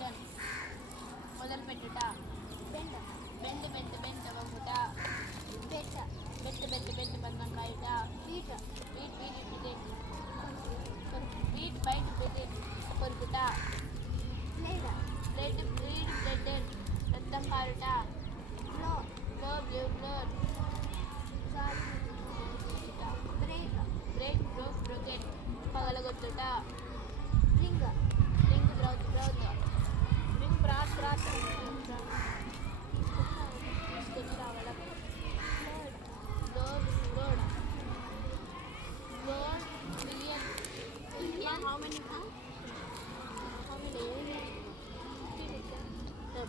begin. మొదలు పెట్టుట. bend bend bend bend వంగుట. bet bet bet bet బంధం కాయుట. beat beat beat beat beat bite beat కొరుకుట. blood bleed blood రక్తం కారుట. blow blow blow blow break break broke broken పగలగొట్టుట. ring ring బ్రౌత్ బ్రౌత్ ring బ్రాత్ బ్రాత్ తీసుకొని రావడం. load load load million million how many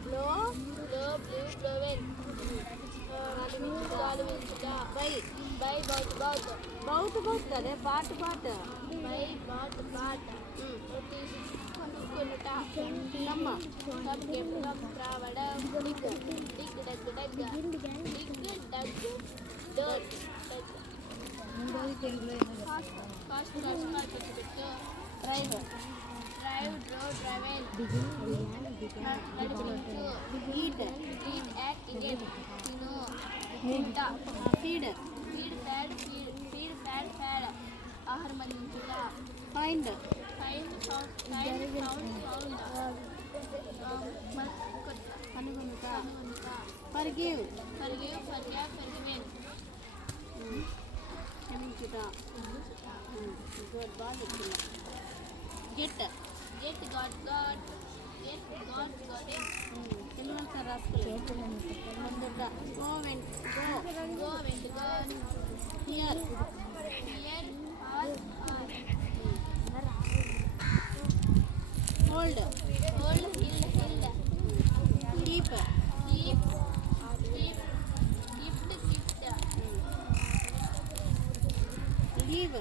blow blow blew blowen గాలి వీల్చుట. బై బై బౌత్ బౌత్ బౌత్ బౌత్ కదే bought bought buy bought bought కొనుక్కొనుట. నమ్మ కప్ కప్ రావడం. Dig dig dug dug dig dug డోర్ కాస్ట్ కాస్ట్ కాస్ట్ పెట్టు. డ్రైవ్ డ్రైవ్ డ్రో డ్రైవెన్ నడిపించు. ఈట్ ఈట్ యాక్ట్ ఇట్ తిను. తింట feed feed fed feed feed fed fed ఆహారం అందించుట. Find find found find found found కనుగొనుట. ఫర్గివ్ ఫర్గివ్ ఫర్గ్యావ్ ఫర్గివెన్ క్షమించుట. Good బాగా చెప్తున్నా. Get get got got get got got తెలుగు సార్ రాసుకోలేదు. Go went go go went go. Here here all all hold hold hill hill keep keep keep gift gift leave